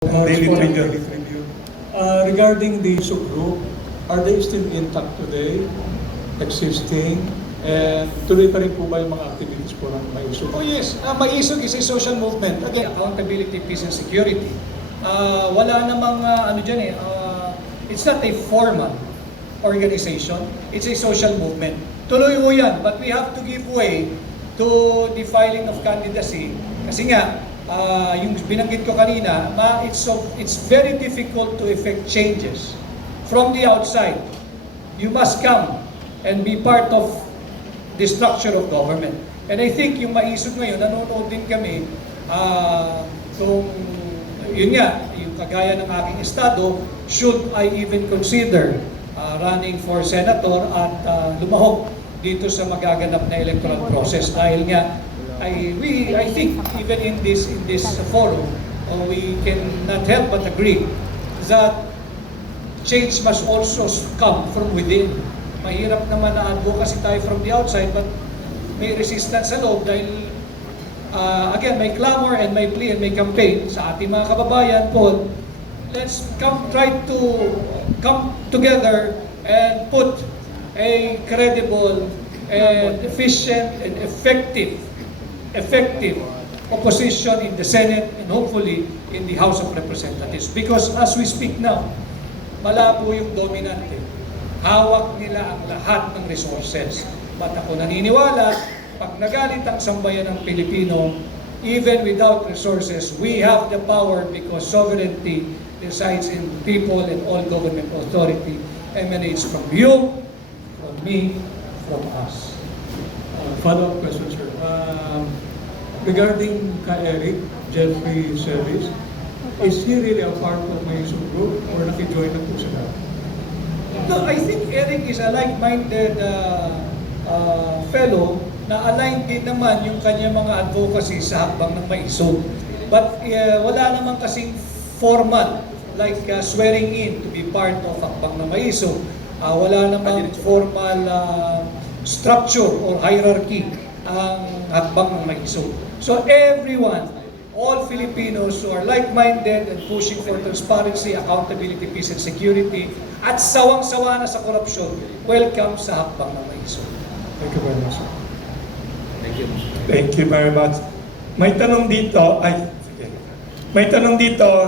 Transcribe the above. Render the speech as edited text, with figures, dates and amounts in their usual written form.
Daily Tribune. Regarding the subgroup, are they still intact today, existing? And tuloy pa rin po ba yung mga activities po ng MAISUG? Oh yes, MAISUG is a social movement. Again, accountability, peace and security. Wala namang it's not a formal organization. It's a social movement. Tuloy mo yan, but we have to give way to the filing of candidacy. Kasi nga, yung binanggit ko kanina, it's very difficult to effect changes from the outside. You must come and be part of the structure of government. And I think yung MAISUG ngayon, nanonood din kami yun nga, yung kagaya ng aking estado, should I even consider running for senator at lumahok dito sa magaganap na electoral process dahil nga I think even in this forum we cannot help but agree that change must also come from within. Mahirap naman na advocacy tayo from the outside but may resistance sa loob dahil again may clamor and may plea and may campaign sa ating mga kababayan. Paul, let's try to come together and put a credible and efficient and effective opposition in the Senate and hopefully in the House of Representatives. Because as we speak now, malabo yung dominante. Hawak nila ang lahat ng resources. But ako naniniwala, pag nagalit ang sambayan ng Pilipino, even without resources, we have the power because sovereignty resides in people and all government authority emanates from you, from me, from us. Follow-up question, sir. Regarding Eric Jeffrey Service, is he really a part of MAISUG group or naki-join na po sila? No, I think Eric is a like-minded fellow na aligned din naman yung kanyang mga advocacy sa hakbang ng MAISUG. But wala naman kasing formal like swearing in to be part of hakbang ng MAISUG. Wala naman formal structure or hierarchy ang hakbang ng MAISUG. So everyone, all Filipinos who are like-minded and pushing for transparency, accountability, peace and security, at sawang-sawa na sa korupsyon, welcome sa hakbang ng MAISUG. Thank you very much, sir. Thank you very much. May tanong dito,